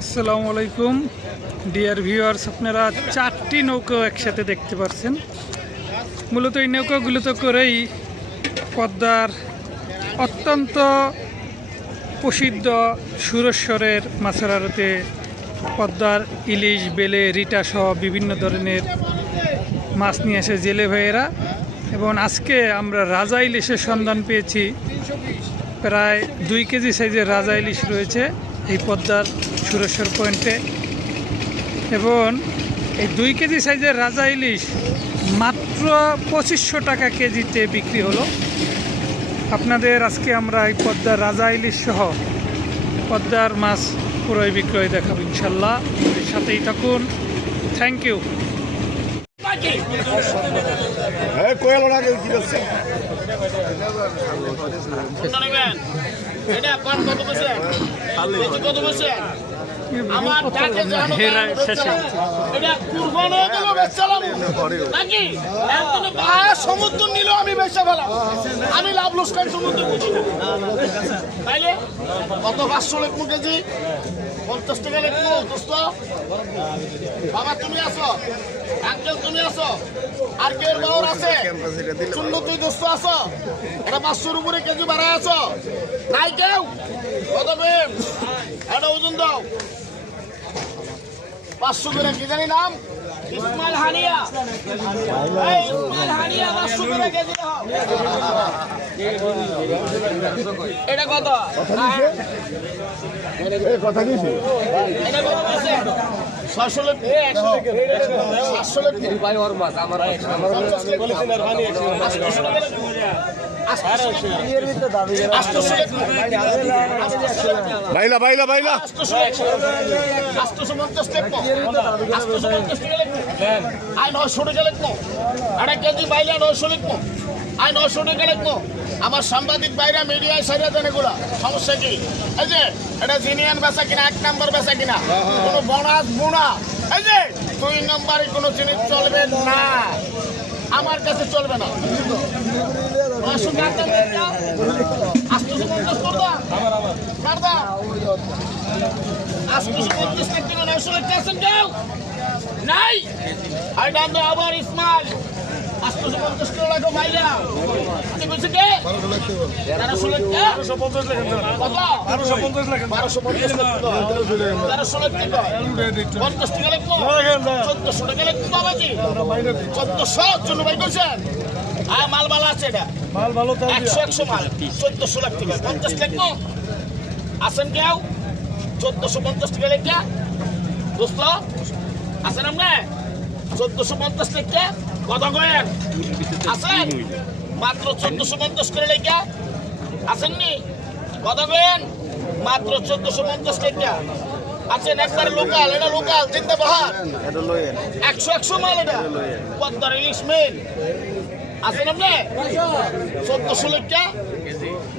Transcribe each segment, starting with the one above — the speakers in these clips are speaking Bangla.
আসসালামু আলাইকুম। ডিয়ার ভিউয়ার্স আপনারা চারটি নৌকো একসাথে দেখতে পাচ্ছেন মূলত এই নৌকাগুলো তো করেই পদ্মার অত্যন্ত প্রসিদ্ধ সুরেশ্বরের মাছেরারতে পদ্মার ইলিশ, বেলে, রিটা সহ বিভিন্ন ধরনের মাছ নিয়ে আসে জেলে ভাইয়েরা। এবং আজকে আমরা রাজা ইলিশের সন্ধান পেয়েছি। প্রায় দুই কেজি সাইজের রাজা ইলিশ রয়েছে এই পদ্মার সুরেশ্বর পয়েন্টে। এবং এই দুই কেজি সাইজের রাজা ইলিশ মাত্র পঁচিশশো টাকা কেজিতে বিক্রি হলো। আপনাদের আজকে আমরা এই পদ্মার রাজা ইলিশ সহ পদ্মার মাছ ক্রয় বিক্রয় দেখাবো ইনশাল্লাহ। এর সাথেই থাকুন। থ্যাংক ইউ কত বসে? আমার ডাকে জানো শেষে। এটা কুরবান হয়ে গেল বেচলাম নাকি? একদিনে বাহার সমুদ্র নিল আমি বেচা ফেলাম আমি লাভ লোকসান সমুদ্র বুঝি না তাইলে কত পাঁচশো লেখমু কেজি? পঞ্চাশ টাকা লেখমু দোস্ত। বাবা তুমি আছো? আঙ্কেল তুমি আছো, আর কেউ বাউর আছে। শূন্য তুই দোস্ত আছো। এটা পাঁচশোর উপরে কেজি বাড়ায় আছো। নাই কেউ? কত বেম এটা ওজন দাও। পাঁচশো করে কি জানি নাম? ইসমাইল হানিয়া। এই ইসমাইল হানিয়া করে কেজি দাও। এটা কত? কথা দিয়েছি? এটা কত আছে? সাতশো লোক ভাই ওর মাছ আমার বাইলা বাইলা বাইলা। আমার সাংবাদিক বাইরে, মিডিয়ায় সারিয়ে দেন এগুলা। সমস্যা কি? এই যে, এটা জিনিয়ান বেচা কিনা, এক নম্বর বেচা কিনা। কোনো বোনাস বুনা। এই যে, দুই নম্বরে কোনো জিনিস চলবে না। আমার কাছে চলবে না? নাই। আবার ইসমাইল লাখ লাখ লাখ মাল ভালো আছে এটা। মাল ভালো একশো একশো মাল। চোদ্দশো লাখ টাকা পঞ্চাশ লাগবো আছেন কেউ? চোদ্দশো পঞ্চাশ টাকা লেখা। দোস্ত আছেন আপনি? চোদ্দশো পঞ্চাশ টাকা কত কয়েন? আছেন? মাত্র চোদ্দশো পঞ্চাশ করে লেখা। আসেননি কত কয়েন? মাত্র চোদ্দশো পঞ্চাশ টাকা আছেন একবারে লোকাল, এটা লোকাল চিন্তা বাহার একশো একশো মাল এটা। পদ্মার ইলিশ মেন আছেন আপনি? চোদ্দশো লেখা।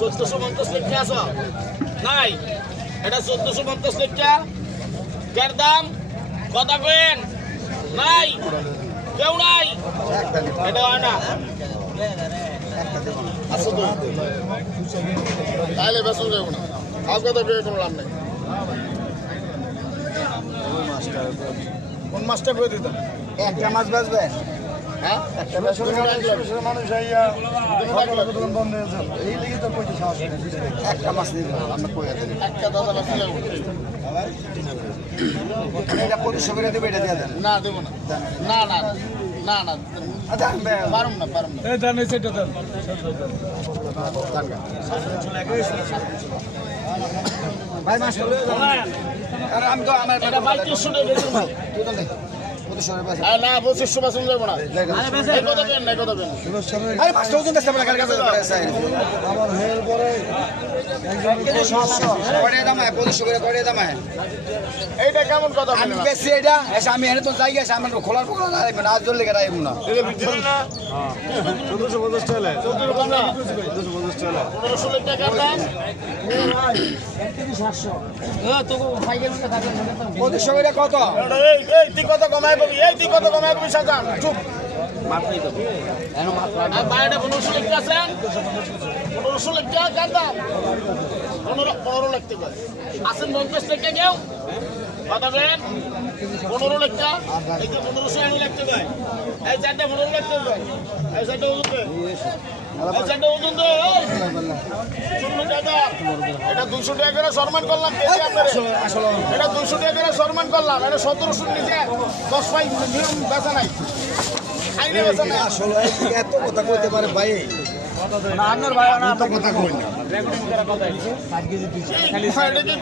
চোদ্দশো পঞ্চাশ লেখা আছো নাই এটা চোদ্দশো পঞ্চাশ লেখা। কের দাম কথা কেন নাই কেউ নাই। এটা হয় না। তাহলে বেসন যাব না। আর কথা পেয়ে কোনো লাভ নেই। কোন মাছটা করে দিতাম? একটা মাছ বাঁচবে একটা নেই একটা মাছ নিয়ে আমরা কই আছে একটা দাদা বেসন এটা পঁচিশশো করে দেবে এটা দিয়ে দেন। না দেবো না। না না না না আচ্ছা পারুম না পারুম না। ভাই মাছ আরে আমি তো আমার না পঁচিশশো বেসন যাব না কথা না কথা আরে ওজন আমার হেল পরে এইটা কেমন কথা আমি বেশি এটা আমি এনে তো যাই গেছি আমি খোলার পর রাখব না আজ জল লেগে রাখব না। চোদ্দশো পঞ্চাশ টাকা পনেরোশো টাকা দাম? পঁচিশশো করে কত? এই এই তুই কত কমায় কবি এই তুই কত কমায় কবি সাজান? চুপ। আর বাইরে পনেরোশো লিখতে আছেন কার দাম? পনেরো পনেরো লিখতে পারে আসেন পঞ্চাশ কথা বলেন পনেরো যে পনেরোশো আমি লিখতে পাই এই চারটা পনেরো পাই এই চারটা ওজন এই চারটা ওজন টাকা। এটা দুশো টাকা করে সম্মান করলাম এটা দুশো টাকা করে সম্মান করলাম। এটা সতেরোশো নিচে দশ পাই নিয়ম বেচা নাই। আইনে বেচা নাই। আসলে এত কথা কইতে পারে ভাই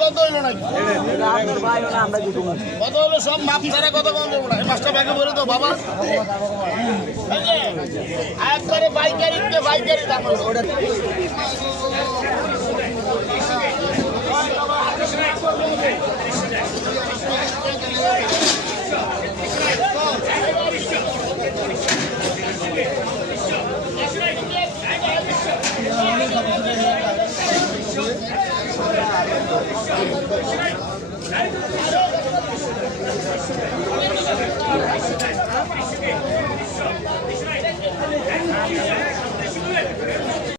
কত হইল নাকি? কত হলো সব মাপ ছাড়া কত কম দেবো না। এই মাছটা ব্যাগে ভরে তো বাবা। একবারে বাইকারিতে বাইকারি দাম হলো।